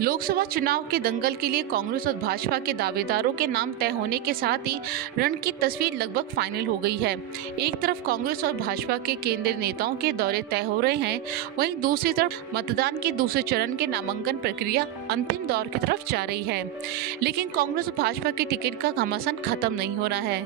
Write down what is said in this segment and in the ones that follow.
लोकसभा चुनाव के दंगल के लिए कांग्रेस और भाजपा के दावेदारों के नाम तय होने के साथ ही रण की तस्वीर लगभग फाइनल हो गई है। एक तरफ कांग्रेस और भाजपा के केंद्रीय नेताओं के दौरे तय हो रहे हैं, वहीं दूसरी तरफ मतदान के दूसरे चरण के नामांकन प्रक्रिया अंतिम दौर की तरफ जा रही है। लेकिन कांग्रेस और भाजपा के टिकट का घमासान खत्म नहीं हो रहा है।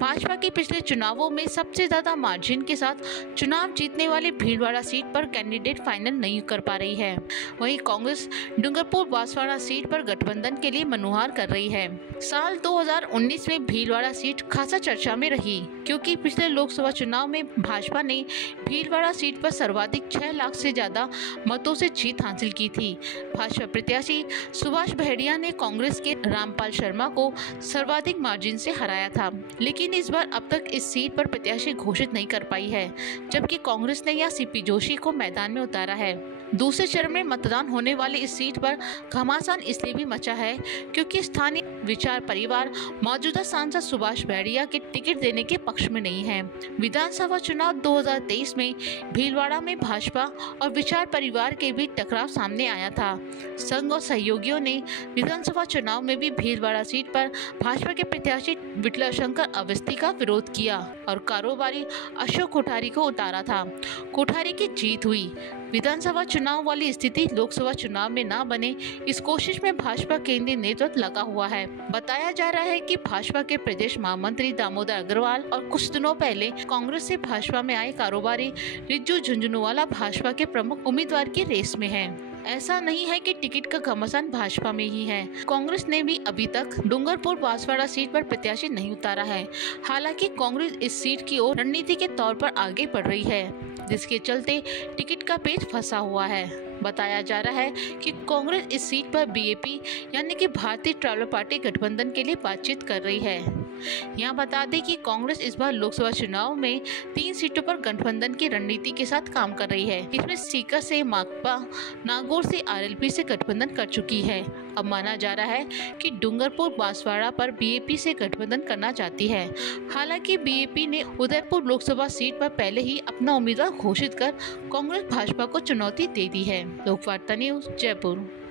भाजपा के पिछले चुनावों में सबसे ज्यादा मार्जिन के साथ चुनाव जीतने वाली भीलवाड़ा सीट पर कैंडिडेट फाइनल नहीं कर पा रही है। वहीं कांग्रेस डूंगरपुर बांसवाड़ा सीट पर गठबंधन के लिए मनुहार कर रही है। साल 2019 में भीलवाड़ा सीट खासा चर्चा में रही, क्योंकि पिछले लोकसभा चुनाव में भाजपा ने भीलवाड़ा सीट पर सर्वाधिक 6 लाख से ज्यादा मतों से जीत हासिल की थी। भाजपा प्रत्याशी सुभाष बहेड़िया ने कांग्रेस के रामपाल शर्मा को सर्वाधिक मार्जिन से हराया था, लेकिन इस बार अब तक इस सीट पर प्रत्याशी घोषित नहीं कर पाई है, जबकि कांग्रेस ने यहां सीपी जोशी को मैदान में उतारा है। दूसरे चरण में मतदान होने वाली इस सीट पर घमासान इसलिए भी मचा है क्योंकि स्थानीय विचार परिवार मौजूदा सांसद सुभाष बहेड़िया के टिकट देने के पक्ष में नहीं है। विधानसभा चुनाव 2023 में भीलवाड़ा में भाजपा और विचार परिवार के बीच टकराव सामने आया था। संघ और सहयोगियों ने विधानसभा चुनाव में भी भीलवाड़ा सीट पर भाजपा के प्रत्याशी विठलशंकर अवस्थी का विरोध किया और कारोबारी अशोक कोठारी को उतारा था। कोठारी की जीत हुई। विधानसभा चुनाव वाली स्थिति लोकसभा चुनाव में ना बने, इस कोशिश में भाजपा केंद्रीय नेतृत्व लगा हुआ है। बताया जा रहा है कि भाजपा के प्रदेश महामंत्री दामोदर अग्रवाल और कुछ दिनों पहले कांग्रेस से भाजपा में आए कारोबारी रिज्जू झुंझुनवाला भाजपा के प्रमुख उम्मीदवार की रेस में है। ऐसा नहीं है कि टिकट का घमासान भाजपा में ही है। कांग्रेस ने भी अभी तक डूंगरपुर बांसवाड़ा सीट पर प्रत्याशी नहीं उतारा है। हालांकि कांग्रेस इस सीट की ओर रणनीति के तौर पर आगे बढ़ रही है, जिसके चलते टिकट का पेच फंसा हुआ है। बताया जा रहा है कि कांग्रेस इस सीट पर बीएपी यानी कि भारतीय ट्राइबल पार्टी गठबंधन के लिए बातचीत कर रही है। यहाँ बता दें कि कांग्रेस इस बार लोकसभा चुनाव में 3 सीटों पर गठबंधन की रणनीति के साथ काम कर रही है। इसमें सीकर से माकपा, नागौर से आरएलपी से गठबंधन कर चुकी है। अब माना जा रहा है कि डूंगरपुर बांसवाड़ा पर बीएपी से गठबंधन करना चाहती है। हालांकि बीएपी ने उदयपुर लोकसभा सीट पर पहले ही अपना उम्मीदवार घोषित कर कांग्रेस भाजपा को चुनौती दे दी है। लोकवार्ता न्यूज, जयपुर।